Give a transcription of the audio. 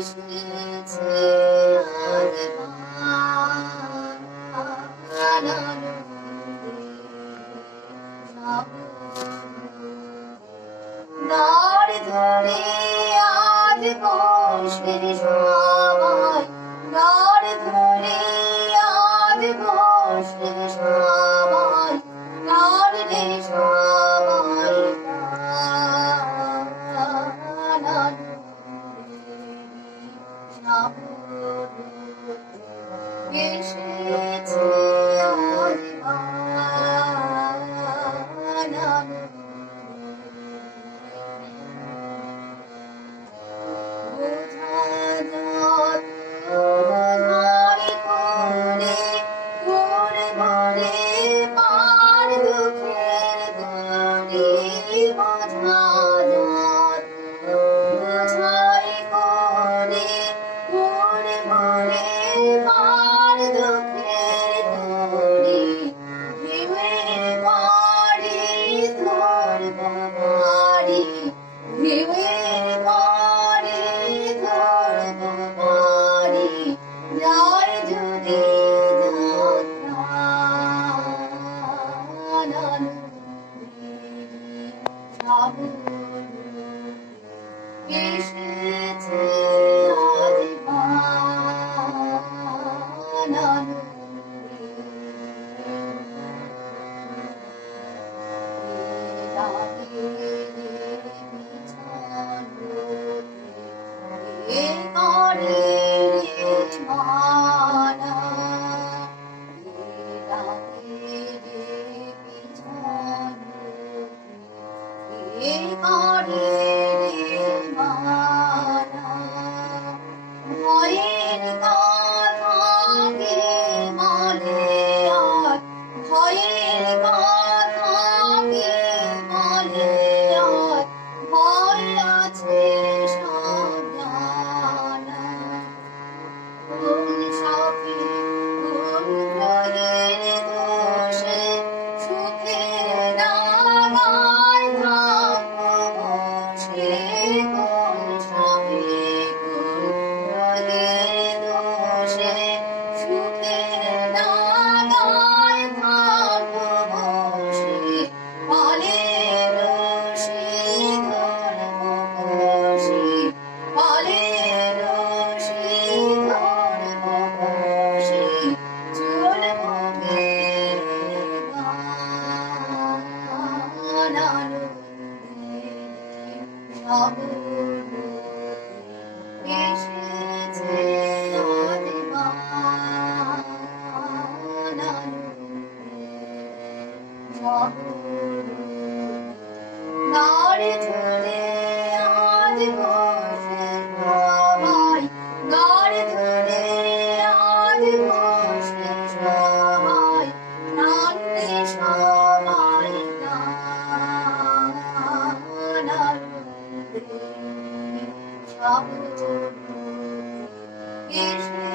এসেছে আজ বানানো দাঁড় ধরে আজ বসে সবাই, দাঁড় ধরে আজ বসে সবাই, কাঁদলে সবাই এসেছে আজ বানানো এসেছে আজ বানানো ভয়ের কথাকে বলে আর ভয়ের কথাকে বলে আর ভয় আছে সব জানা কোন সাথে কোন প্রদের দোষে সুখে নাগায় থাকবো বসে কোন সাথে কোন প্রদের দোষে সুখে নাগায় থাকবো বসে পালে রশি ধরবো বসে পালে রশি ধরবো বসে চলবো বানানো এসেছে আজ বানানো দাঁড় ধরে আজ বসে সবাই, দাঁড় ধরে আজ বসে সবাই, কাঁদলে সবাই এসে